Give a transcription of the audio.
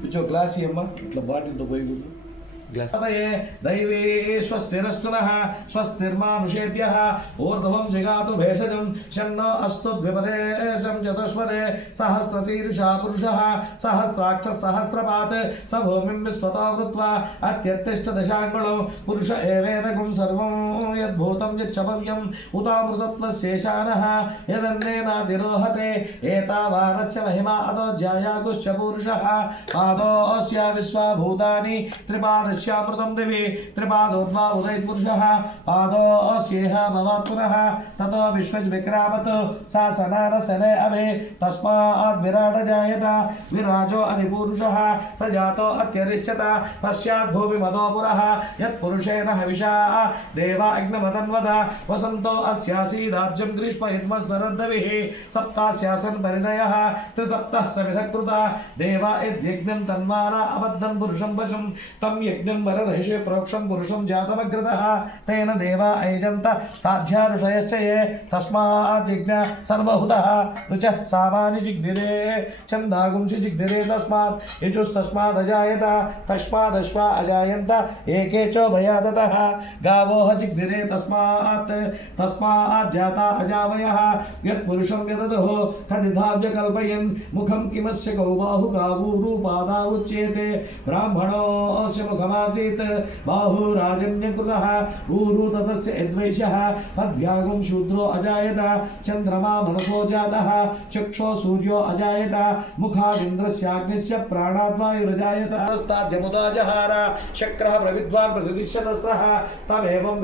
కొంచెం గ్లాస్ ఇవ్వమ్మా ఇట్లా బాటిల్తో పోయి दैवे स्वस्तिरस्तुनः स्वस्तिर्मानुषेभ्यः ऊर्ध्वं जिगातु भेषजं शन्नो अस्तु द्विपदे शं चतुष्पदे सहस्रशीर्षा पुरुषः सहस्राक्षः सहस्रपात् स भूमिं विश्वतो वृत्वा अत्यत्तिष्ठ दशाङ्गुणो पुरुष एवेदकं सर्वं यद्भूतं यच्छपव्यम् उतामृतत्वशेषानः यदन्नेनातिरोहते एतावानस्य महिमा अतो ज्यायागुश्च पुरुषः पादोऽस्य विश्वभूतानि त्रिपादस्य श्यामृतं दिवि त्रिपादोद्वा उदयपुरुषः पादोऽस्येह भवात्पुरः ततो विश्वविक्रामत् सा सनारसने अभे तस्माद् विराट जायत विराजो अधिपुरुषः स जातो अत्यरिष्यत पश्चात् भूमिमदो पुरः यत्पुरुषेण हविषा देवा अग्निमदन्वद वसन्तो अस्यासीदाज्यं ग्रीष्म इद्मस्तरद्दविः सप्तास्यासन् परिणयः त्रिसप्तः समिधकृता देवा यद्यज्ञं तन्वाना अबद्धं पुरुषं वशं तं यज्ञं वरर्हिषे प्रोक्षं पुरुषं जातमग्रतः तेन देवा ऐजन्त साध्या ऋषयस्य ये तस्मात् यज्ञ सर्वहुतः ऋचः सामानि जिग्निरे छन्दागुंसि जिग्निरे तस्मात् यजुस्तस्मात् अजायत तस्मादश्वा अजायन्त एके च भयादतः गावोः जिग्निरे तस्मात् जाता अजावयः यत्पुरुषं यदतुः तदिधाव्य कल्पयन् मुखं किमस्य गौ बाहु गावूरुपादा उच्येते ब्राह्मणोऽस्य मुखमासीत् बाहुराजन्यकृतः ऊरु ततस्य यद्वैश्यः तद्भ्यागुं शूद्रो अजायत चन्द्रमा मनसो जातः चक्षो सूर्यो अजायत मुखादिन्द्रस्याग्निश्च प्राणाद्वायुरजायत तस्ताद्यमुदा जहार शक्रः प्रविद्वान् प्रतिदिश्यतस्रः तमेवं